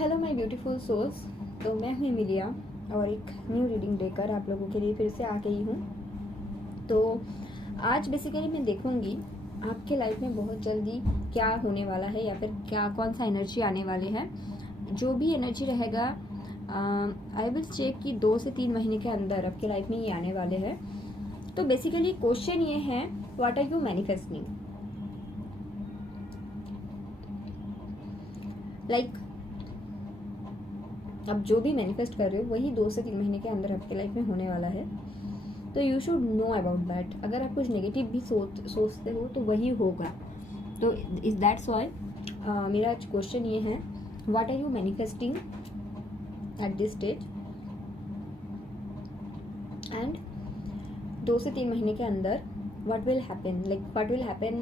Hello my beautiful souls. तो मैं हूँ मिलिया और एक न्यू रीडिंग लेकर आप लोगों के लिए फिर से आ गई हूँ। तो आज बेसिकली मैं देखूँगी आपके लाइफ में बहुत जल्दी क्या होने वाला है या फिर क्या कौन सा एनर्जी आने वाले हैं। जो भी एनर्जी रहेगा आई विल चेक कि 2 से 3 महीने के अंदर आपके लाइफ में ये आने वाले हैं। तो बेसिकली क्वेश्चन ये है, what are you manifesting? Like अब जो भी मैनिफेस्ट कर रहे हो वही 2 से 3 महीने के अंदर आपके लाइफ में होने वाला है। तो you should know about that. अगर आप कुछ नेगेटिव भी सोचते हो तो वही होगा। तो इज दैट्स वाई मेरा क्वेश्चन ये है, what are you manifesting at this stage? And 2 से 3 महीने के अंदर what will happen, like what will happen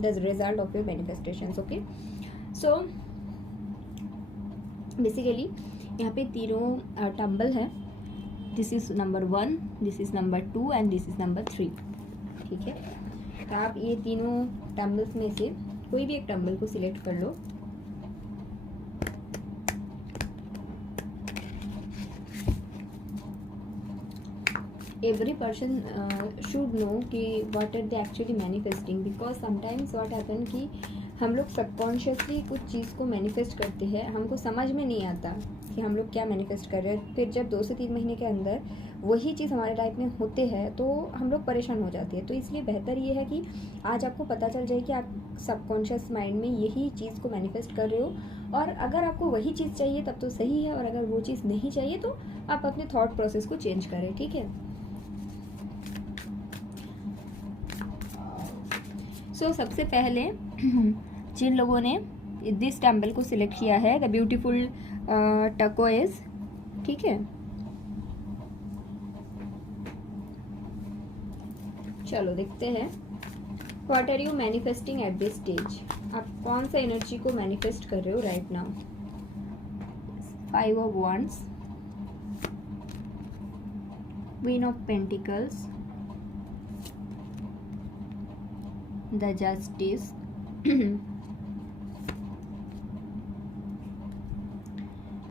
the result of your manifestations. Okay, so basically यहाँ पे तीनों टम्बल है। This is number 1, this is number 2 and this is number 3। ठीक है, तो आप ये तीनों टम्बल्स में से कोई भी एक टम्बल को सिलेक्ट कर लो। एवरी पर्सन शुड नो कि what are they actually manifesting, because sometimes what happen कि हम लोग सबकॉन्शियसली कुछ चीज़ को मैनिफेस्ट करते हैं, हमको समझ में नहीं आता कि हम लोग क्या मैनिफेस्ट कर रहे हैं। फिर जब 2 से 3 महीने के अंदर वही चीज़ हमारे लाइफ में होते हैं तो हम लोग परेशान हो जाते हैं। तो इसलिए बेहतर ये है कि आज आपको पता चल जाए कि आप सबकॉन्शियस माइंड में यही चीज़ को मैनिफेस्ट कर रहे हो, और अगर आपको वही चीज़ चाहिए तब तो सही है, और अगर वो चीज़ नहीं चाहिए तो आप अपने थॉट प्रोसेस को चेंज करें। ठीक है, सो सबसे पहले जिन लोगों ने दिस टेम्पल को सिलेक्ट किया है, द ब्यूटीफुल टर्कोइज। ठीक है, चलो देखते हैं what are you manifesting at this stage. आप कौन सा एनर्जी को मैनिफेस्ट कर रहे हो right now? 5 of wands, Queen of Pentacles, the Justice,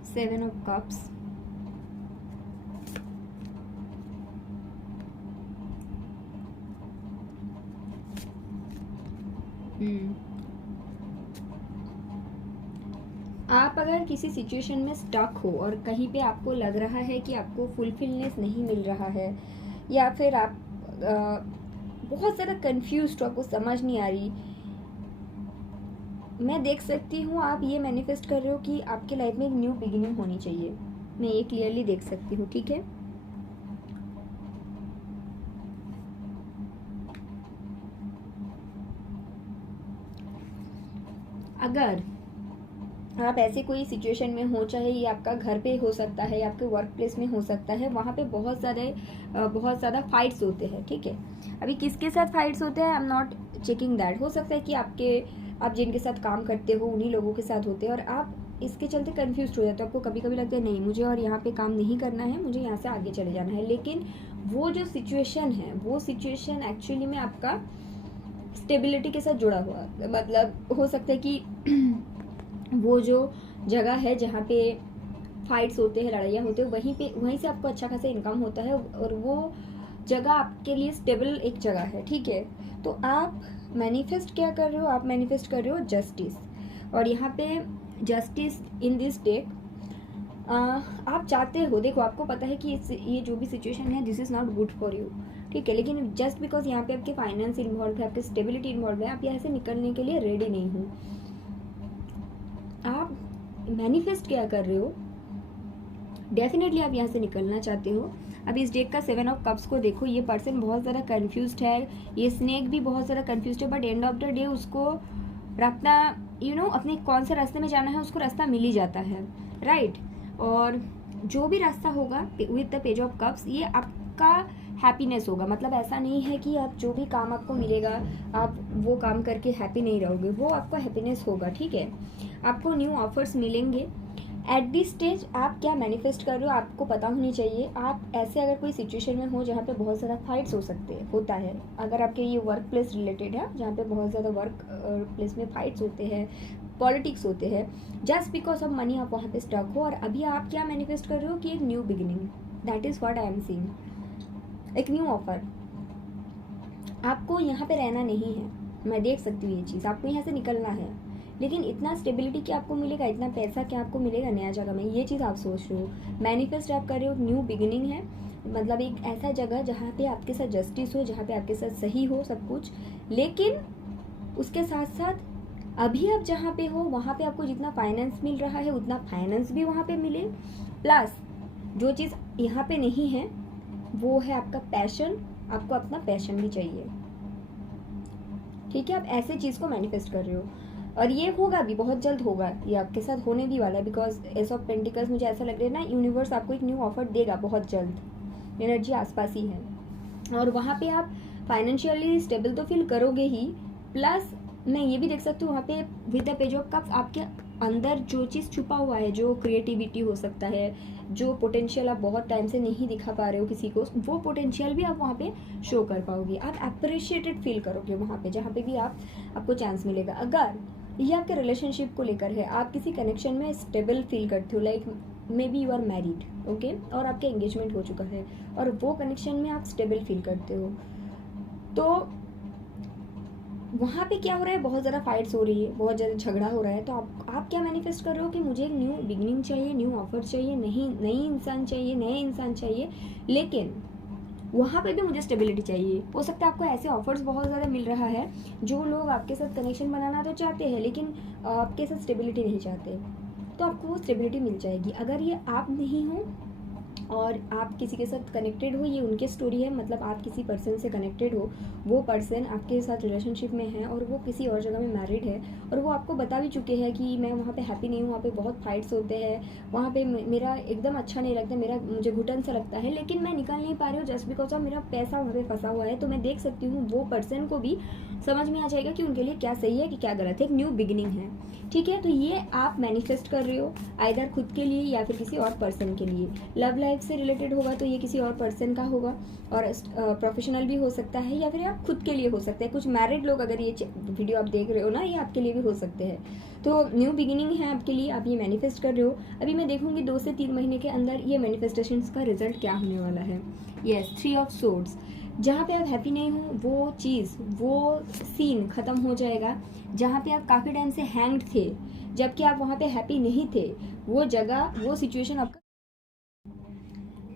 Seven of Cups, आप अगर किसी सिचुएशन में स्टक हो और कहीं पे आपको लग रहा है कि आपको फुलफिलनेस नहीं मिल रहा है, या फिर आप बहुत ज़्यादा कंफ्यूज्ड हो, आपको समझ नहीं आ रही, मैं देख सकती हूँ आप ये मैनिफेस्ट कर रहे हो कि आपके लाइफ में एक न्यू बिगिनिंग होनी चाहिए। मैं ये क्लियरली देख सकती हूँ। ठीक है, अगर आप ऐसे कोई सिचुएशन में हो, चाहे ये आपका घर पे हो सकता है या आपके वर्क प्लेस में हो सकता है, वहाँ पे बहुत ज़्यादा फाइट्स होते हैं। ठीक है, अभी किसके साथ फाइट्स होते हैं I am not checking that. हो सकता है कि आप जिनके साथ काम करते हो उन्हीं लोगों के साथ होते हैं, और आप इसके चलते कंफ्यूज हो जाते हो। आपको कभी कभी लगता है नहीं मुझे और यहाँ पे काम नहीं करना है, मुझे यहाँ से आगे चले जाना है। लेकिन वो जो सिचुएशन है, वो सिचुएशन एक्चुअली में आपका स्टेबिलिटी के साथ जुड़ा हुआ, मतलब हो सकता है कि वो जो जगह है जहाँ पे फाइट्स होते हैं, लड़ाइयाँ होते हैं, वहीं से आपको अच्छा खासा इनकम होता है, और वो जगह आपके लिए स्टेबल एक जगह है। ठीक है, तो आप मैनिफेस्ट क्या कर रहे हो? आप मैनिफेस्ट कर रहे हो जस्टिस, और यहाँ पे जस्टिस इन दिस डेक आप चाहते हो, देखो आपको पता है कि ये जो भी सिचुएशन है this is not good for you. ठीक है, लेकिन जस्ट बिकॉज यहाँ पे आपके फाइनेंस इन्वॉल्व है, आपके स्टेबिलिटी इन्वॉल्व है, आप यहाँ से निकलने के लिए रेडी नहीं हो। आप मैनिफेस्ट क्या कर रहे हो? डेफिनेटली आप यहाँ से निकलना चाहते हो। अब इस डेक का 7 ऑफ कप्स को देखो, ये पर्सन बहुत ज़्यादा कंफ्यूज्ड है, ये स्नेक भी बहुत ज़्यादा कंफ्यूज्ड है, but end of the day उसको रास्ता अपने कौन से रास्ते में जाना है उसको रास्ता मिल ही जाता है, राइट। और जो भी रास्ता होगा with the page of cups, ये आपका हैप्पीनेस होगा। मतलब ऐसा नहीं है कि आप जो भी काम आपको मिलेगा आप वो काम करके हैप्पी नहीं रहोगे, वो आपको हैप्पीनेस होगा। ठीक है, आपको न्यू ऑफर्स मिलेंगे। एट दिस स्टेज आप क्या मैनिफेस्ट कर रहे हो आपको पता होनी चाहिए। आप ऐसे अगर कोई सिचुएशन में हो जहाँ पे बहुत ज़्यादा फाइट्स होता है, अगर आपके ये वर्क प्लेस रिलेटेड है जहाँ पे बहुत ज़्यादा वर्क प्लेस में फाइट्स होते हैं, पॉलिटिक्स होते हैं, जस्ट बिकॉज ऑफ मनी आप वहाँ पे स्टक हो। और अभी आप क्या मैनिफेस्ट कर रहे हो कि एक new beginning, that is what I am seeing, एक न्यू ऑफर। आपको यहाँ पे रहना नहीं है, मैं देख सकती हूँ ये चीज़, आपको यहाँ से निकलना है, लेकिन इतना स्टेबिलिटी क्या आपको मिलेगा, इतना पैसा क्या आपको मिलेगा नया जगह में, ये चीज़ आप सोच रहे हो। मैनिफेस्ट आप कर रहे हो न्यू बिगिनिंग है, मतलब एक ऐसा जगह जहाँ पे आपके साथ जस्टिस हो, जहाँ पे आपके साथ सही हो सब कुछ। लेकिन उसके साथ साथ अभी आप जहाँ पे हो वहाँ पे आपको जितना फाइनेंस मिल रहा है उतना फाइनेंस भी वहाँ पे मिले, प्लस जो चीज़ यहाँ पे नहीं है वो है आपका पैशन, आपको अपना पैशन भी चाहिए। ठीक है, आप ऐसे चीज़ को मैनिफेस्ट कर रहे हो और ये होगा भी, बहुत जल्द होगा, ये आपके साथ होने भी वाला है। बिकॉज एस ऑफ पेंटिकल्स मुझे ऐसा लग रहा है ना, यूनिवर्स आपको एक न्यू ऑफर देगा बहुत जल्द, एनर्जी आसपास ही है। और वहाँ पे आप फाइनेंशियली स्टेबल तो फील करोगे ही, प्लस मैं ये भी देख सकती हूँ वहाँ पे with the page of cups आपके अंदर जो चीज़ छुपा हुआ है, जो क्रिएटिविटी हो सकता है, जो पोटेंशियल आप बहुत टाइम से नहीं दिखा पा रहे हो किसी को, वो पोटेंशियल भी आप वहाँ पे शो कर पाओगे। आप अप्रिशिएटेड फील करोगे वहाँ पे, जहाँ पे भी आपको चांस मिलेगा। अगर ये आपके रिलेशनशिप को लेकर है, आप किसी कनेक्शन में स्टेबल फील करते हो, like maybe you are married, okay, और आपका एंगेजमेंट हो चुका है और वो कनेक्शन में आप स्टेबल फील करते हो, तो वहाँ पे क्या हो रहा है, बहुत ज़्यादा फाइट्स हो रही है, बहुत ज़्यादा झगड़ा हो रहा है। तो आप क्या मैनिफेस्ट कर रहे हो कि मुझे एक न्यू बिगिनिंग चाहिए, न्यू ऑफर चाहिए, नई इंसान चाहिए, नए इंसान चाहिए, लेकिन वहाँ पे भी मुझे स्टेबिलिटी चाहिए। हो सकता है आपको ऐसे ऑफर्स बहुत ज़्यादा मिल रहा है, जो लोग आपके साथ कनेक्शन बनाना तो चाहते हैं लेकिन आपके साथ स्टेबिलिटी नहीं चाहते, तो आपको वो स्टेबिलिटी मिल जाएगी। अगर ये आप नहीं हो और आप किसी के साथ कनेक्टेड हो, ये उनकी स्टोरी है, मतलब आप किसी पर्सन से कनेक्टेड हो, वो पर्सन आपके साथ रिलेशनशिप में है और वो किसी और जगह में मैरिड है और वो आपको बता भी चुके हैं कि मैं वहाँ पे हैप्पी नहीं हूँ, वहाँ पे बहुत फाइट्स होते हैं, वहाँ पे मेरा एकदम अच्छा नहीं लगता, मुझे घुटन सा लगता है, लेकिन मैं निकल नहीं पा रही हूँ जस्ट बिकॉज ऑफ मेरा पैसा वहाँ पे फंसा हुआ है। तो मैं देख सकती हूँ वो पर्सन को भी समझ में आ जाएगा कि उनके लिए क्या सही है कि क्या गलत है, एक न्यू बिगिनिंग है। ठीक है, तो ये आप मैनिफेस्ट कर रहे हो आइदर खुद के लिए या फिर किसी और पर्सन के लिए। लव लाइफ से रिलेटेड होगा तो ये किसी और पर्सन का होगा और प्रोफेशनल भी हो सकता है या फिर आप खुद के लिए हो सकता है। कुछ मैरिड लोग अगर ये वीडियो आप देख रहे हो ना, ये आपके लिए भी हो सकते हैं। तो न्यू बिगिनिंग है आपके लिए, आप ये मैनिफेस्ट कर रहे हो। अभी मैं देखूंगी 2 से 3 महीने के अंदर ये मैनिफेस्टेशंस का रिजल्ट क्या होने वाला है। यस, 3 ऑफ सोर्ड्स, जहाँ पे आप हैप्पी नहीं हो वो चीज़, वो सीन ख़त्म हो जाएगा। जहाँ पे आप काफ़ी टाइम से हैंग्ड थे, जबकि आप वहाँ पे हैप्पी नहीं थे, वो जगह, वो सिचुएशन आपका,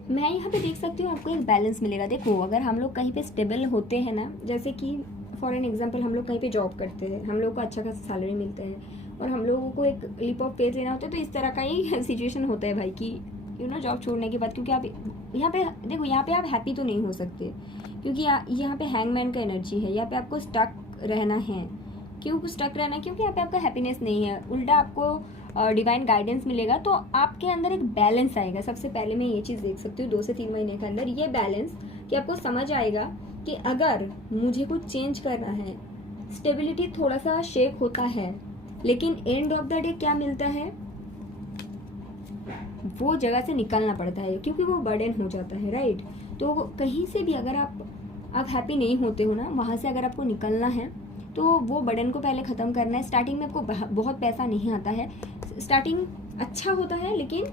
मैं यहाँ पे देख सकती हूँ आपको एक बैलेंस मिलेगा। देखो, अगर हम लोग कहीं पे स्टेबल होते हैं ना, जैसे कि फॉर एन एग्जांपल हम लोग कहीं पे जॉब करते हैं, हम लोग को अच्छा खासा सैलरी मिलता है और हम लोगों को एक लीप ऑफ फेथ लेना होता है, तो इस तरह का ही सिचुएशन होता है भाई कि जॉब छोड़ने के बाद, क्योंकि आप यहाँ पे देखो, यहाँ पे आप हैप्पी तो नहीं हो सकते क्योंकि यहाँ पे हैंगमैन का एनर्जी है, यहाँ पे आपको स्टक रहना है। क्यों स्टक रहना है? क्योंकि यहाँ पे आपका हैप्पीनेस नहीं है, उल्टा आपको डिवाइन गाइडेंस मिलेगा, तो आपके अंदर एक बैलेंस आएगा। सबसे पहले मैं ये चीज़ देख सकती हूँ 2 से 3 महीने के अंदर ये बैलेंस, कि आपको समझ आएगा कि अगर मुझे कुछ चेंज करना है, स्टेबिलिटी थोड़ा सा शेक होता है, लेकिन एंड ऑफ द डे क्या मिलता है, वो जगह से निकलना पड़ता है क्योंकि वो बर्डन हो जाता है, राइट। तो कहीं से भी अगर आप हैप्पी नहीं होते हो ना, वहाँ से अगर आपको निकलना है तो वो बर्डन को पहले ख़त्म करना है। स्टार्टिंग में आपको बहुत पैसा नहीं आता है, स्टार्टिंग अच्छा होता है लेकिन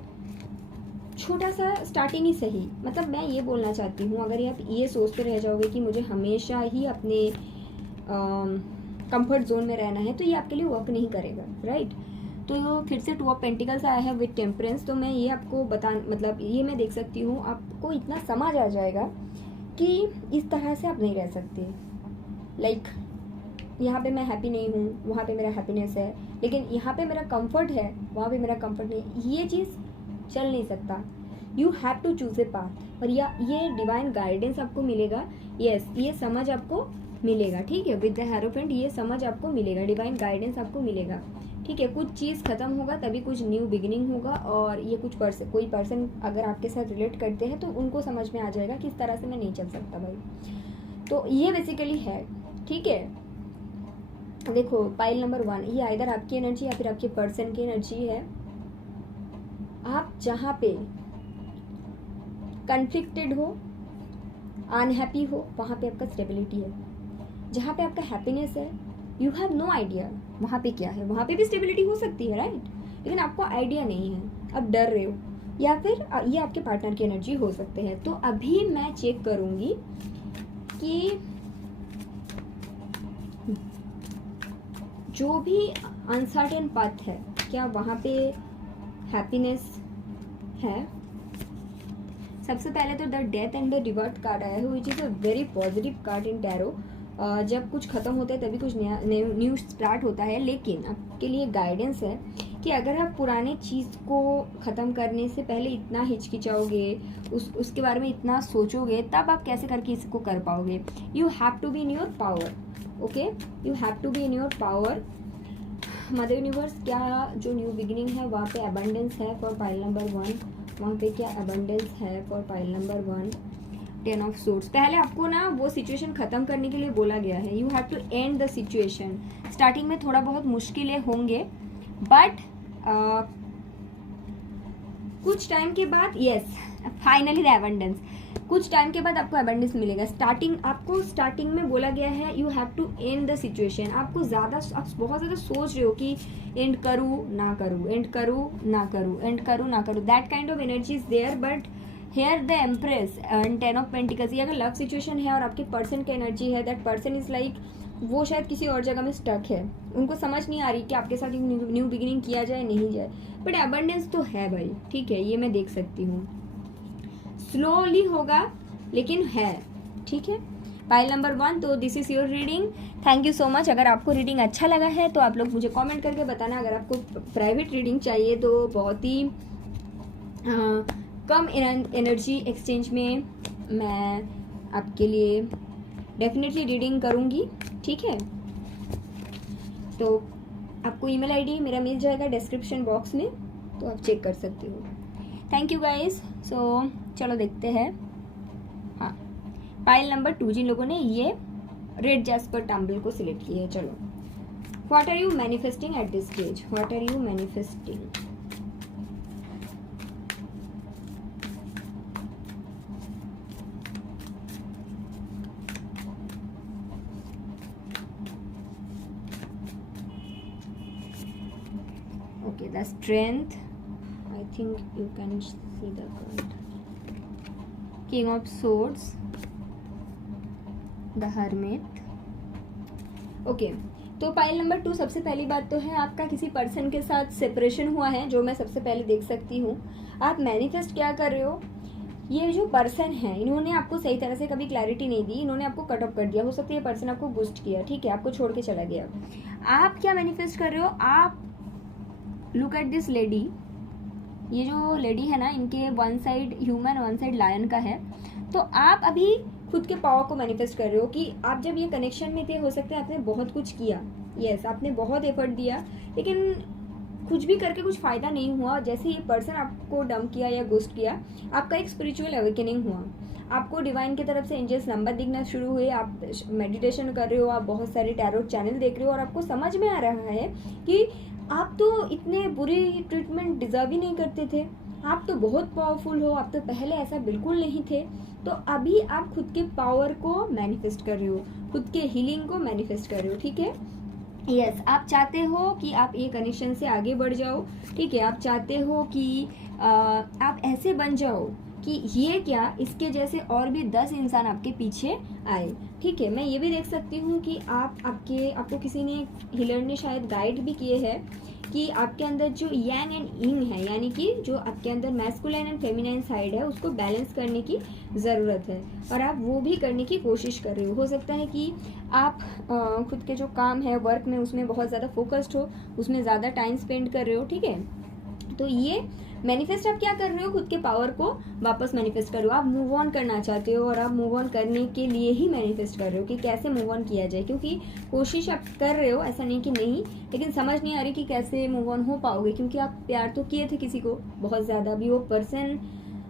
छोटा सा स्टार्टिंग ही सही। मतलब मैं ये बोलना चाहती हूँ, अगर आप ये सोचते रह जाओगे कि मुझे हमेशा ही अपने कंफर्ट जोन में रहना है, तो ये आपके लिए वर्क नहीं करेगा, राइट। तो फिर से 2 ऑफ पेंटिकल्स आया है विद टेम्परेंस। तो मैं ये आपको मतलब ये मैं देख सकती हूँ, आपको इतना समझ आ जाएगा कि इस तरह से आप नहीं रह सकते। लाइक यहाँ पे मैं हैप्पी नहीं हूँ, वहाँ पे मेरा हैप्पीनेस है, लेकिन यहाँ पे मेरा कंफर्ट है, वहाँ पे मेरा कंफर्ट नहीं, ये चीज़ चल नहीं सकता। You have to choose a path, और ये डिवाइन गाइडेंस आपको मिलेगा। यस, ये समझ आपको मिलेगा, ठीक है, विद द हेरोफेंट ये समझ आपको मिलेगा, डिवाइन गाइडेंस आपको मिलेगा, ठीक है। कुछ चीज़ खत्म होगा तभी कुछ न्यू बिगिनिंग होगा, और ये कोई पर्सन अगर आपके साथ रिलेट करते हैं तो उनको समझ में आ जाएगा कि इस तरह से मैं नहीं चल सकता भाई। तो ये बेसिकली है, ठीक है। देखो, पाइल नंबर 1, ये आइदर आपकी एनर्जी या फिर आपके पर्सन की एनर्जी है। आप जहाँ पे कन्फ्लिक्टेड हो, अनहैप्पी हो, वहाँ पे आपका स्टेबिलिटी है। जहाँ पे आपका हैप्पीनेस है, यू हैव नो आइडिया वहाँ पे क्या है, वहाँ पे भी स्टेबिलिटी हो सकती है, राइट, लेकिन आपको आइडिया नहीं है, आप डर रहे हो, या फिर ये आपके पार्टनर की एनर्जी हो सकते हैं। तो अभी मैं चेक करूँगी कि जो भी अनसर्टेन पाथ है, क्या वहाँ पे हैप्पीनेस है। सबसे पहले तो the death and the revert card आया है, which is a very positive card in tarot. जब कुछ खत्म होता है तभी कुछ नया न्यू स्टार्ट होता है, लेकिन आपके लिए गाइडेंस है कि अगर आप पुराने चीज़ को ख़त्म करने से पहले इतना हिचकिचाओगे, उसके बारे में इतना सोचोगे, तब आप कैसे करके इसको कर पाओगे। You have to be in your power, okay, you have to be in your power. Mother universe, क्या जो न्यू बिगिनिंग है वहाँ पे अबंडेंस है फॉर पाइल नंबर 1, वहाँ पे क्या अबंडेंस है for pile number 1। 10 of swords, पहले आपको ना वो सिचुएशन खत्म करने के लिए बोला गया है, you have to end the situation. Starting में थोड़ा बहुत मुश्किलें होंगे, बट कुछ टाइम के बाद, यस, फाइनली द एबंडेंस, कुछ टाइम के बाद आपको एबंडेंस मिलेगा। स्टार्टिंग में बोला गया है you have to end the situation. आप बहुत ज़्यादा सोच रहे हो कि एंड करूँ ना करूँ, एंड करूँ ना करूँ, एंड करूँ ना करूँ, that kind of energy is there. But here the empress and 10 of pentacles, ये अगर लव सिचुएशन है और आपके पर्सन की एनर्जी है, दैट पर्सन इज लाइक वो शायद किसी और जगह में स्टक है, उनको समझ नहीं आ रही कि आपके साथ न्यू बिगिनिंग किया जाए नहीं जाए, बट अबंडेंस तो है भाई, ठीक है, ये मैं देख सकती हूँ। स्लोली होगा लेकिन है, ठीक है। पाइल नंबर 1, तो this is your reading. Thank you so much. अगर आपको रीडिंग अच्छा लगा है तो आप लोग मुझे कमेंट करके बताना। अगर आपको प्राइवेट रीडिंग चाहिए तो बहुत ही कम एनर्जी एक्सचेंज में मैं आपके लिए डेफिनेटली रीडिंग करूँगी, ठीक है। तो आपको ईमेल आईडी मेरा मिल जाएगा डिस्क्रिप्शन बॉक्स में, तो आप चेक कर सकते हो। Thank you guys. सो चलो देखते हैं। हाँ, पाइल नंबर 2, जिन लोगों ने ये रेड जैस्पर टम्बल को सिलेक्ट किया है, चलो। What are you manifesting at this stage, what are you manifesting. Okay, the strength, I think you can see the card. King of Swords, the Hermit. Okay, तो pile number 2, सबसे पहली बात तो है आपका किसी पर्सन के साथ सेपरेशन हुआ है, जो मैं सबसे पहले देख सकती हूँ। आप मैनिफेस्ट क्या कर रहे हो, ये जो पर्सन है इन्होंने आपको सही तरह से कभी क्लैरिटी नहीं दी, इन्होंने आपको कट ऑफ कर दिया। हो सकता है ये पर्सन आपको गुस्ट किया, ठीक है, आपको छोड़ के चला गया। आप क्या मैनिफेस्ट कर रहे हो, आप लुक एट दिस लेडी, ये जो लेडी है ना, इनके one side human one side lion का है। तो आप अभी खुद के पावर को मैनिफेस्ट कर रहे हो कि आप जब ये कनेक्शन में थे, हो सकता है आपने बहुत कुछ किया, यस, आपने बहुत एफर्ट दिया, लेकिन कुछ भी करके कुछ फ़ायदा नहीं हुआ। जैसे ये पर्सन आपको डंप किया या गोस्ट किया, आपका एक स्पिरिचुअल अवेकनिंग हुआ, आपको डिवाइन की तरफ से एंजल्स नंबर दिखना शुरू हुए, आप मेडिटेशन कर रहे हो, आप बहुत सारे टैरो चैनल देख रहे हो, और आपको समझ में आ रहा है कि आप तो इतने बुरी ट्रीटमेंट डिजर्व ही नहीं करते थे, आप तो बहुत पावरफुल हो, आप तो पहले ऐसा बिल्कुल नहीं थे। तो अभी आप खुद के पावर को मैनिफेस्ट कर रहे हो, खुद के हीलिंग को मैनिफेस्ट कर रहे हो, ठीक है। यस, आप चाहते हो कि आप ये कनेक्शन से आगे बढ़ जाओ, ठीक है। आप चाहते हो कि आप ऐसे बन जाओ कि ये क्या, इसके जैसे और भी 10 इंसान आपके पीछे आए, ठीक है। मैं ये भी देख सकती हूँ कि आपको किसी ने, हीलर ने शायद गाइड भी किए हैं कि आपके अंदर जो यांग एंड यिंग है, यानी कि जो आपके अंदर मैस्कुलाइन एंड फेमिनाइन साइड है, उसको बैलेंस करने की ज़रूरत है, और आप वो भी करने की कोशिश कर रहे हो। हो सकता है कि आप खुद के जो काम है वर्क में, उसमें बहुत ज़्यादा फोकस्ड हो, उसमें ज़्यादा टाइम स्पेंड कर रहे हो, ठीक है। तो ये मैनिफेस्ट आप क्या कर रहे हो, खुद के पावर को वापस मैनिफेस्ट करो। आप मूव ऑन करना चाहते हो, और आप मूव ऑन करने के लिए ही मैनिफेस्ट कर रहे हो कि कैसे मूव ऑन किया जाए, क्योंकि कोशिश आप कर रहे हो, ऐसा नहीं कि नहीं, लेकिन समझ नहीं आ रही कि कैसे मूव ऑन हो पाओगे, क्योंकि आप प्यार तो किए थे किसी को बहुत ज़्यादा, भी वो पर्सन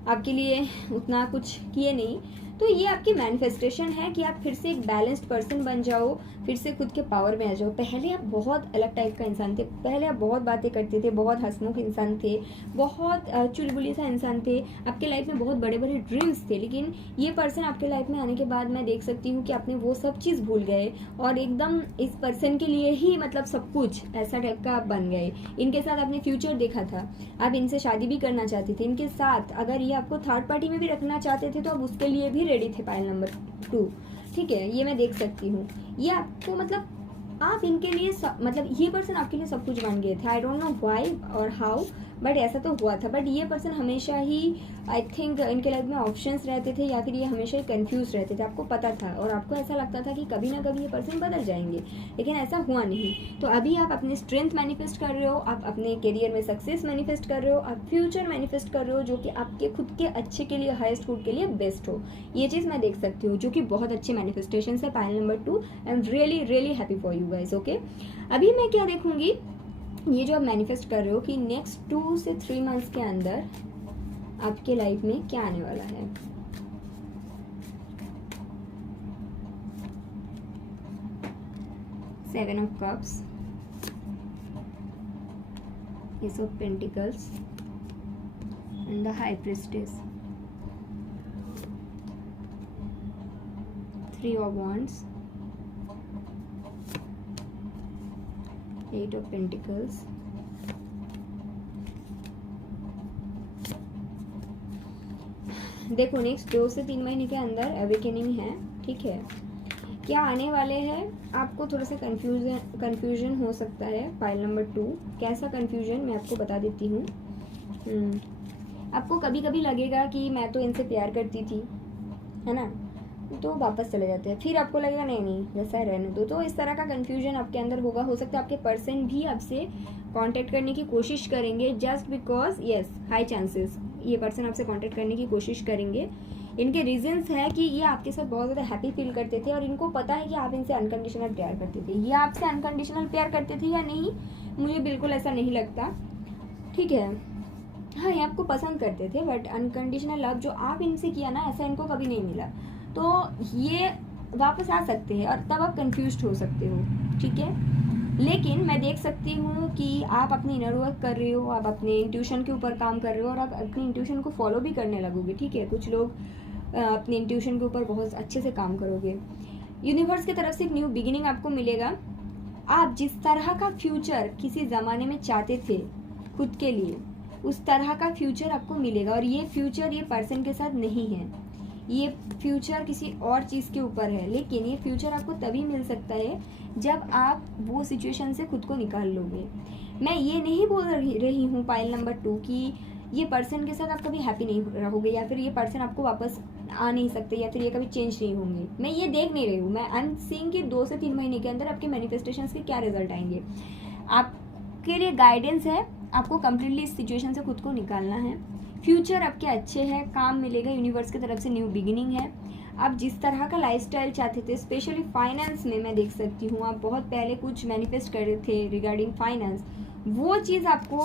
आपके लिए उतना कुछ किए नहीं। तो ये आपकी मैनिफेस्टेशन है कि आप फिर से एक बैलेंस्ड पर्सन बन जाओ, फिर से खुद के पावर में आ जाओ। पहले आप बहुत अलग टाइप का इंसान थे, पहले आप बहुत बातें करते थे, बहुत हंसमुख इंसान थे, बहुत चुलबुली सा इंसान थे, आपके लाइफ में बहुत बड़े बड़े ड्रीम्स थे। लेकिन ये पर्सन आपके लाइफ में आने के बाद मैं देख सकती हूँ कि आपने वो सब चीज़ भूल गए और एकदम इस पर्सन के लिए ही मतलब सब कुछ ऐसा टाइप का आप बन गए। इनके साथ आपने फ्यूचर देखा था, आप इनसे शादी भी करना चाहते थे, इनके साथ अगर ये आपको थर्ड पार्टी में भी रखना चाहते थे तो आप उसके लिए भी रेडी थे, पाइल नंबर 2। ठीक है, ये मैं देख सकती हूँ। ये आपको मतलब आप इनके लिए मतलब ये पर्सन आपके लिए सब कुछ बन गए थे। आई डोंट नो व्हाई और हाउ, बट ऐसा तो हुआ था। बट ये पर्सन हमेशा ही आई थिंक इनके लाइफ में ऑप्शंस रहते थे या फिर ये हमेशा ही कंफ्यूज रहते थे, आपको पता था और आपको ऐसा लगता था कि कभी ना कभी ये पर्सन बदल जाएंगे, लेकिन ऐसा हुआ नहीं। तो अभी आप अपनी स्ट्रेंथ मैनिफेस्ट कर रहे हो, आप अपने करियर में सक्सेस मैनिफेस्ट कर रहे हो, आप फ्यूचर मैनिफेस्ट कर रहे हो जो कि आपके खुद के अच्छे के लिए, हाईएस्ट गुड के लिए बेस्ट हो। ये चीज़ मैं देख सकती हूँ जो कि बहुत अच्छे मैनिफेस्टेशन है। Pile number 2, I am really really happy for you guys. Okay, अभी मैं क्या देखूंगी, ये जो आप मैनिफेस्ट कर रहे हो कि नेक्स्ट 2 से 3 मंथ्स के अंदर आपके लाइफ में क्या आने वाला है। Seven of cups, S of pentacles and the high priestess, 3 of wands, 8 of Pentacles, देखो नेक्स्ट 2 से 3 महीने के अंदर अवेकनिंग है। ठीक है, क्या आने वाले हैं, आपको थोड़ा सा कंफ्यूजन हो सकता है। फाइल नंबर 2, कैसा कंफ्यूजन मैं आपको बता देती हूँ। आपको कभी कभी लगेगा कि मैं तो इनसे प्यार करती थी, है ना, तो वापस चले जाते हैं, फिर आपको लगेगा नहीं नहीं वैसा है रहने दो। तो इस तरह का कंफ्यूजन आपके अंदर होगा। हो सकता है आपके पर्सन भी आपसे कांटेक्ट करने की कोशिश करेंगे just because, yes high chances ये पर्सन आपसे कांटेक्ट करने की कोशिश करेंगे। इनके रीजंस है कि ये आपके साथ बहुत ज़्यादा हैप्पी फील करते थे और इनको पता है कि आप इनसे अनकंडीशनल प्यार करते थे। ये आपसे अनकंडीशनल प्यार करते थे या नहीं, मुझे बिल्कुल ऐसा नहीं लगता। ठीक है, हाँ ये आपको पसंद करते थे, बट अनकंडीशनल लव जो आप इनसे किया ना, ऐसा इनको कभी नहीं मिला। तो ये वापस आ सकते हैं और तब आप कंफ्यूज्ड हो सकते हो। ठीक है, लेकिन मैं देख सकती हूँ कि आप अपनी इनर वर्क कर रहे हो, आप अपने इंट्यूशन के ऊपर काम कर रहे हो और आप अपनी इंट्यूशन को फॉलो भी करने लगोगे। ठीक है, कुछ लोग अपनी इंट्यूशन के ऊपर बहुत अच्छे से काम करोगे। यूनिवर्स की तरफ से एक न्यू बिगिनिंग आपको मिलेगा। आप जिस तरह का फ्यूचर किसी ज़माने में चाहते थे खुद के लिए, उस तरह का फ्यूचर आपको मिलेगा। और ये फ्यूचर ये पर्सन के साथ नहीं है, ये फ्यूचर किसी और चीज़ के ऊपर है। लेकिन ये फ्यूचर आपको तभी मिल सकता है जब आप वो सिचुएशन से खुद को निकाल लोगे। मैं ये नहीं बोल रही हूँ पाइल नंबर 2 कि ये पर्सन के साथ आप कभी हैप्पी नहीं रहोगे या फिर ये पर्सन आपको वापस आ नहीं सकते या फिर ये कभी चेंज नहीं होंगे। मैं ये देख नहीं रही हूँ, मैं आई एम सीइंग कि 2 से 3 महीने के अंदर आपके मैनिफेस्टेशंस के क्या रिजल्ट आएंगे। आपके लिए गाइडेंस है, आपको कम्प्लीटली इस सिचुएशन से खुद को निकालना है। फ्यूचर आपके अच्छे हैं, काम मिलेगा, यूनिवर्स की तरफ से न्यू बिगिनिंग है। आप जिस तरह का लाइफस्टाइल चाहते थे, स्पेशली फाइनेंस में मैं देख सकती हूँ आप बहुत पहले कुछ मैनिफेस्ट कर रहे थे रिगार्डिंग फाइनेंस, वो चीज़ आपको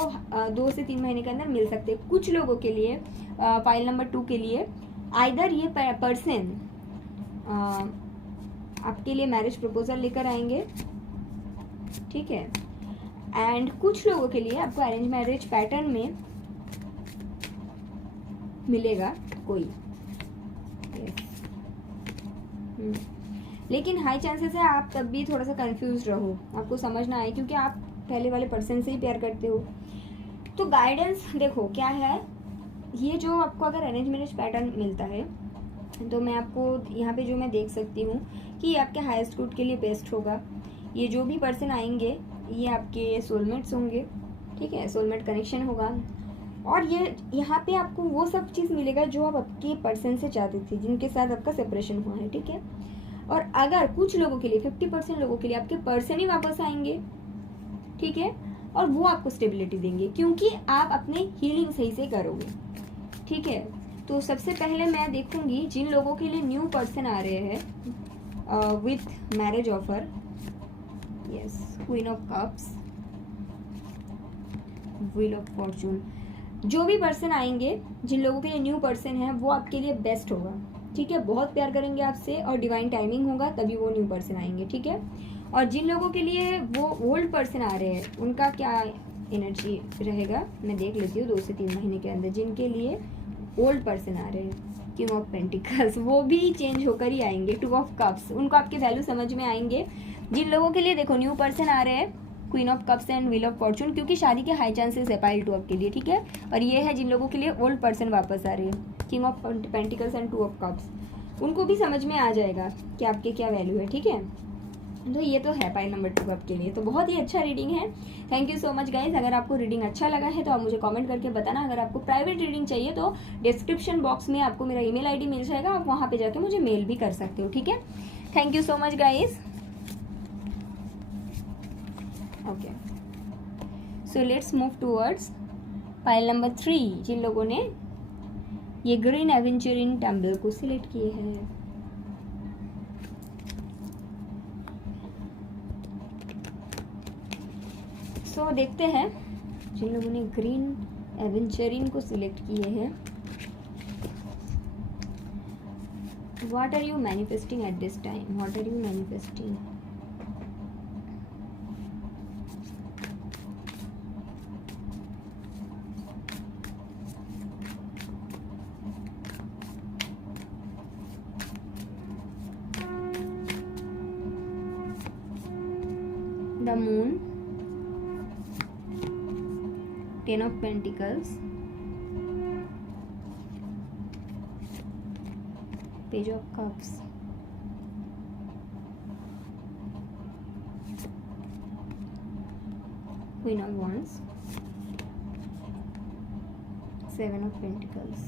2 से 3 महीने के अंदर मिल सकते हैं। कुछ लोगों के लिए फाइल नंबर 2 के लिए आइदर ये पर्सन आपके लिए मैरिज प्रपोजल लेकर आएंगे। ठीक है, एंड कुछ लोगों के लिए आपको अरेंज मैरिज पैटर्न में मिलेगा कोई। लेकिन हाई चांसेस है आप तब भी थोड़ा सा कंफ्यूज रहो, आपको समझ ना आए क्योंकि आप पहले वाले पर्सन से ही प्यार करते हो। तो गाइडेंस देखो क्या है, ये जो आपको अगर अरेंज मैरिज पैटर्न मिलता है तो मैं आपको यहाँ पे जो मैं देख सकती हूँ कि ये आपके हाईएस्ट गुड के लिए बेस्ट होगा। ये जो भी पर्सन आएंगे ये आपके सोलमेट्स होंगे। ठीक है, सोलमेट कनेक्शन होगा और ये यहाँ पे आपको वो सब चीज़ मिलेगा जो आप आपके पर्सन से चाहते थे, जिनके साथ आपका सेपरेशन हुआ है। ठीक है, और अगर कुछ लोगों के लिए 50% लोगों के लिए आपके पर्सन ही वापस आएंगे। ठीक है, और वो आपको स्टेबिलिटी देंगे क्योंकि आप अपने हीलिंग सही से करोगे। ठीक है, तो सबसे पहले मैं देखूंगी जिन लोगों के लिए न्यू पर्सन आ रहे हैं with marriage offer, yes queen of cups, wheel of Fortune, जो भी पर्सन आएंगे जिन लोगों के लिए न्यू पर्सन है वो आपके लिए बेस्ट होगा। ठीक है, बहुत प्यार करेंगे आपसे और डिवाइन टाइमिंग होगा तभी वो न्यू पर्सन आएंगे, ठीक है। और जिन लोगों के लिए वो ओल्ड पर्सन आ रहे हैं उनका क्या एनर्जी रहेगा मैं देख लेती हूँ 2 से 3 महीने के अंदर। जिनके लिए ओल्ड पर्सन आ रहे हैं, किंग ऑफ पेंटिकल्स, वो भी चेंज होकर ही आएंगे। 2 ऑफ कप्स, उनको आपके वैल्यू समझ में आएंगे। जिन लोगों के लिए देखो न्यू पर्सन आ रहे हैं, queen of cups and wheel of Fortune, क्योंकि शादी के हाई चांसेस है पाइल 2 ऑफ के लिए, ठीक है। और ये है जिन लोगों के लिए ओल्ड पर्सन वापस आ रहे हैं, king of pentacles and 2 of cups, उनको भी समझ में आ जाएगा कि आपके क्या वैल्यू है, ठीक है। तो ये तो है पाइल नंबर 2 आपके लिए, तो बहुत ही अच्छा रीडिंग है। Thank you so much guys. अगर आपको रीडिंग अच्छा लगा है तो आप मुझे कमेंट करके बताना। अगर आपको प्राइवेट रीडिंग चाहिए तो डिस्क्रिप्शन बॉक्स में आपको मेरा ईमेल आईडी मिल जाएगा, आप वहाँ पे जाके मुझे मेल भी कर सकते हो, ठीक है। Thank you so much guys. Okay, so let's move towards pile number 3। जिन लोगों ने ये ग्रीन एवेंचरिंग टेम्पल को सिलेक्ट किए हैं, तो देखते हैं जिन लोगों ने ग्रीन एवेंचरिंग को सिलेक्ट किए हैं, what are you manifesting at this time, what are you manifesting. The moon, 10 of Pentacles, Page of Cups, Queen of Wands, 7 of Pentacles,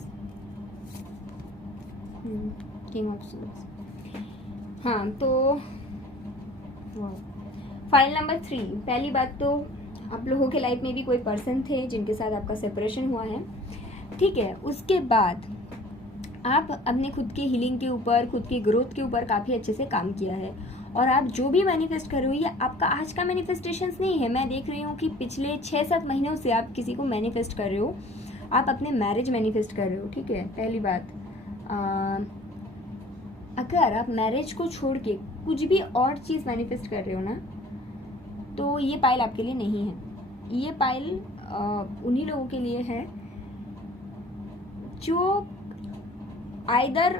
King of Swords। हाँ, तो फाइल नंबर 3, पहली बात तो आप लोगों के लाइफ में भी कोई पर्सन थे जिनके साथ आपका सेपरेशन हुआ है, ठीक है। उसके बाद आप अपने खुद की हीलिंग के ऊपर, खुद की ग्रोथ के ऊपर काफ़ी अच्छे से काम किया है। और आप जो भी मैनिफेस्ट कर रहे हो ये आपका आज का मैनिफेस्टेशंस नहीं है। मैं देख रही हूँ कि पिछले 6-7 महीनों से आप किसी को मैनिफेस्ट कर रहे हो, आप अपने मैरिज मैनिफेस्ट कर रहे हो, ठीक है। पहली बात, अगर आप मैरिज को छोड़ के कुछ भी और चीज़ मैनिफेस्ट कर रहे हो ना, तो ये पाइल आपके लिए नहीं है। ये पाइल उन्हीं लोगों के लिए है जो आइदर,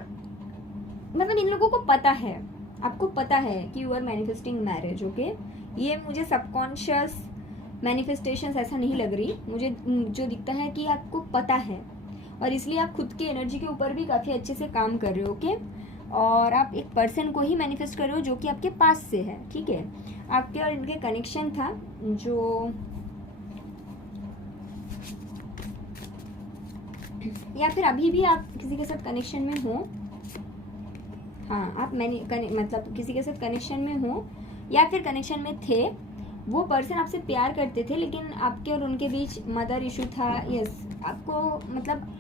मतलब इन लोगों को पता है, आपको पता है कि you are manifesting marriage, okay. ये मुझे सबकॉन्शियस मैनिफेस्टेशंस ऐसा नहीं लग रही, मुझे जो दिखता है कि आपको पता है और इसलिए आप खुद की एनर्जी के ऊपर भी काफ़ी अच्छे से काम कर रहे हो, ओके। और आप एक पर्सन को ही मैनिफेस्ट कर रहे हो जो कि आपके पास से है, ठीक है। आपके और इनके कनेक्शन था जो, या फिर अभी भी आप किसी के साथ कनेक्शन में हो, हाँ आप मतलब किसी के साथ कनेक्शन में हो या फिर कनेक्शन में थे। वो पर्सन आपसे प्यार करते थे लेकिन आपके और उनके बीच मदर इशू था, यस। आपको मतलब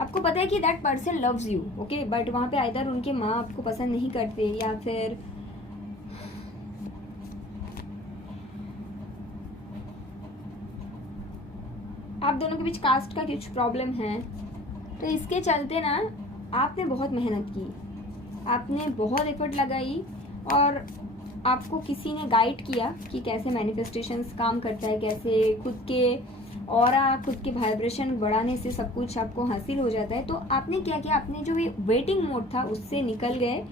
आपको पता है कि that person loves you, okay, but वहाँ पे आइदर उनके माँ आपको पसंद नहीं करते या फिर आप दोनों के बीच कास्ट का कुछ प्रॉब्लम है। तो इसके चलते ना आपने बहुत मेहनत की, आपने बहुत एफर्ट लगाई और आपको किसी ने गाइड किया कि कैसे मैनिफेस्टेशंस काम करता है, कैसे खुद के ऑरा, खुद के वाइब्रेशन बढ़ाने से सब कुछ आपको हासिल हो जाता है। तो आपने क्या किया, आपने जो ये वेटिंग मोड था उससे निकल गए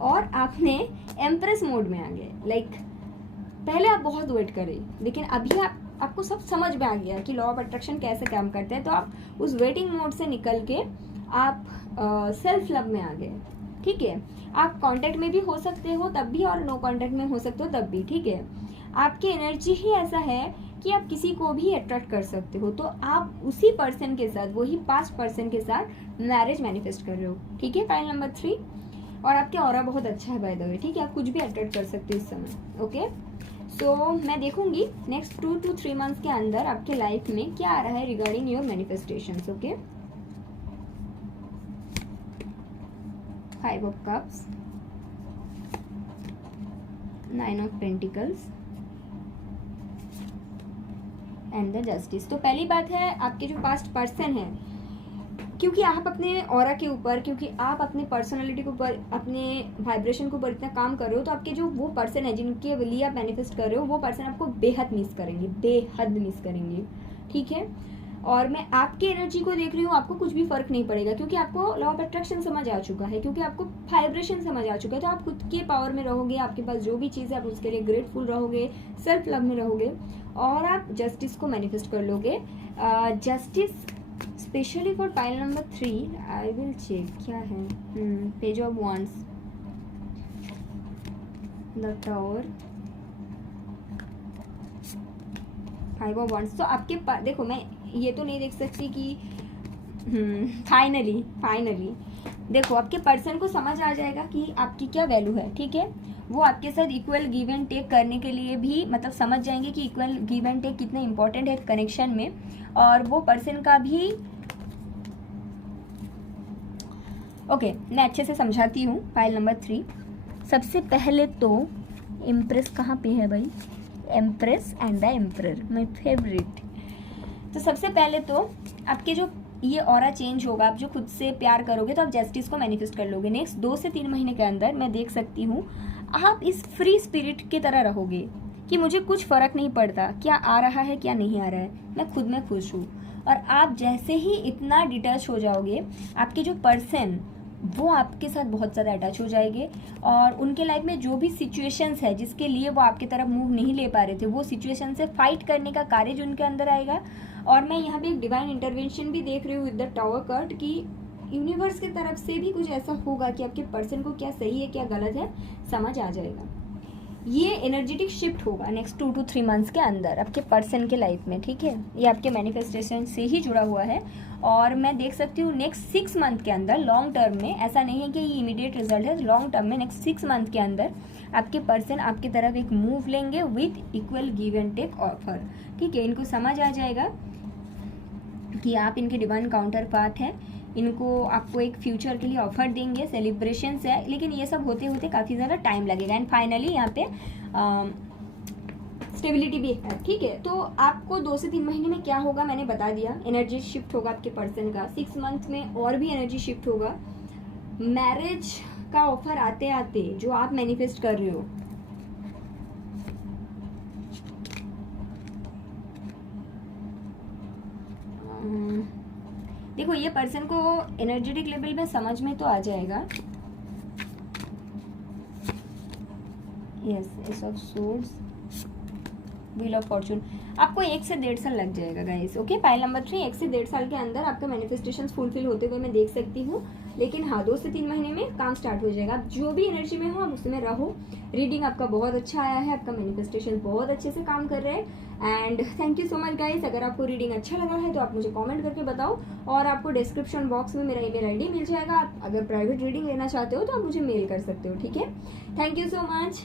और आपने एम्प्रेस मोड में आ गए। लाइक पहले आप बहुत वेट करे लेकिन अभी आपको सब समझ में आ गया कि लॉ ऑफ अट्रैक्शन कैसे काम करता है। तो आप उस वेटिंग मोड से निकल के आप सेल्फ लव में आ गए, ठीक है। आप कांटेक्ट में भी हो सकते हो तब भी और नो कांटेक्ट में हो सकते हो तब भी, ठीक है। आपकी एनर्जी ही ऐसा है कि आप किसी को भी अट्रैक्ट कर सकते हो। तो आप उसी पर्सन के साथ, वही पास्ट पर्सन के साथ मैरिज मैनिफेस्ट कर रहे हो, ठीक है। फाइल नंबर 3, और आपके ऑरा बहुत अच्छा है बाय द वे, ठीक है। आप कुछ भी अट्रैक्ट कर सकते हो इस समय, ओके। सो मैं देखूंगी नेक्स्ट 2 to 3 मंथ्स के अंदर आपके लाइफ में क्या आ रहा है regarding your manifestations, okay. 5 of Cups, 9 of Pentacles and the justice. तो पहली बात है आपके जो पास्ट पर्सन है क्योंकि आप अपने ऑरा के ऊपर, क्योंकि आप अपने पर्सनालिटी के ऊपर, अपने वाइब्रेशन के ऊपर इतना काम कर रहे हो, तो आपके जो वो पर्सन है जिनके लिए आप मैनिफेस्ट कर रहे हो, वो पर्सन आपको बेहद मिस करेंगे, बेहद मिस करेंगे, ठीक है। और मैं आपकी एनर्जी को देख रही हूँ, आपको कुछ भी फर्क नहीं पड़ेगा, क्योंकि आपको लॉ ऑफ अट्रैक्शन समझ आ चुका है, क्योंकि आपको वाइब्रेशन समझ आ चुका है। तो आप खुद के पावर में रहोगे, आपके पास जो भी चीज़ है आप उसके लिए ग्रेटफुल रहोगे, सेल्फ लव में रहोगे, और आप जस्टिस को मैनिफेस्ट कर लोगे। Justice specially for pile number 3, I will check क्या है। Page of wands, the tower, 5 of wands. तो आपके पास देखो, मैं ये तो नहीं देख सकती कि फाइनली देखो, आपके पर्सन को समझ आ जाएगा कि आपकी क्या वैल्यू है, ठीक है। वो आपके साथ इक्वल गिव एंड टेक करने के लिए भी मतलब समझ जाएंगे कि इक्वल गिव एंड टेक कितना इंपॉर्टेंट है कनेक्शन में। और वो पर्सन का भी ओके, मैं अच्छे से समझाती हूँ। फाइल नंबर 3, सबसे पहले तो इम्प्रेस कहाँ पे है भाई, empress and the emperor, my favourite. तो सबसे पहले तो आपके जो ये ऑरा चेंज होगा, आप जो खुद से प्यार करोगे तो आप जस्टिस को मैनिफेस्ट कर लोगे। नेक्स्ट 2 से 3 महीने के अंदर मैं देख सकती हूँ आप इस फ्री स्पिरिट की तरह रहोगे कि मुझे कुछ फर्क नहीं पड़ता क्या आ रहा है क्या नहीं आ रहा है, मैं खुद में खुश हूँ। और आप जैसे ही इतना डिटैच हो जाओगे, आपके जो पर्सन वो आपके साथ बहुत ज़्यादा अटैच हो जाएंगे, और उनके लाइफ में जो भी सिचुएशंस है जिसके लिए वो आपकी तरफ मूव नहीं ले पा रहे थे, वो सिचुएशन से फाइट करने का कार्य उनके अंदर आएगा। और मैं यहाँ पे एक डिवाइन इंटरवेंशन भी देख रही हूँ विद द टावर कार्ड कि यूनिवर्स की तरफ से भी कुछ ऐसा होगा कि आपके पर्सन को क्या सही है क्या गलत है समझ आ जाएगा। ये एनर्जेटिक शिफ्ट होगा नेक्स्ट 2 to 3 मंथ्स के अंदर आपके पर्सन के लाइफ में, ठीक है। ये आपके मैनिफेस्टेशन से ही जुड़ा हुआ है। और मैं देख सकती हूँ नेक्स्ट 6 मंथ के अंदर, लॉन्ग टर्म में, ऐसा नहीं है कि ये इमीडिएट रिजल्ट है, लॉन्ग टर्म में नेक्स्ट 6 मंथ के अंदर आपके पर्सन आपकी तरफ एक मूव लेंगे with equal give and take offer, ठीक है। इनको समझ आ जाएगा कि आप इनके डिवाइन काउंटर पार्ट हैं, इनको आपको एक फ्यूचर के लिए ऑफर देंगे, सेलिब्रेशन है, लेकिन ये सब होते होते काफ़ी ज़्यादा टाइम लगेगा। एंड फाइनली यहाँ पे स्टेबिलिटी भी है, ठीक है। तो आपको 2 से 3 महीने में क्या होगा मैंने बता दिया। एनर्जी शिफ्ट होगा आपके पर्सन का, 6 मंथ में और भी एनर्जी शिफ्ट होगा। मैरिज का ऑफर आते आते जो आप मैनिफेस्ट कर रहे हो, देखो ये पर्सन को एनर्जेटिक लेवल में समझ में तो आ जाएगा। Yes, S of swords, wheel of Fortune. आपको 1 से 1.5 साल लग जाएगा गाइस, ओके। पाइल नंबर 3, 1 से 1.5 साल के अंदर आपका मैनिफेस्टेशन फुलफिल होते हुए मैं देख सकती हूँ। लेकिन हाँ, 2 से 3 महीने में काम स्टार्ट हो जाएगा। आप जो भी एनर्जी में हो आप उसमें रहो। रीडिंग आपका बहुत अच्छा आया है, आपका मैनिफेस्टेशन बहुत अच्छे से काम कर रहे हैं। And thank you so much guys. अगर आपको रीडिंग अच्छा लगा है तो आप मुझे कमेंट करके बताओ, और आपको डिस्क्रिप्शन बॉक्स में मेरा ईमेल आईडी मिल जाएगा। आप अगर प्राइवेट रीडिंग लेना चाहते हो तो आप मुझे मेल कर सकते हो, ठीक है। Thank you so much.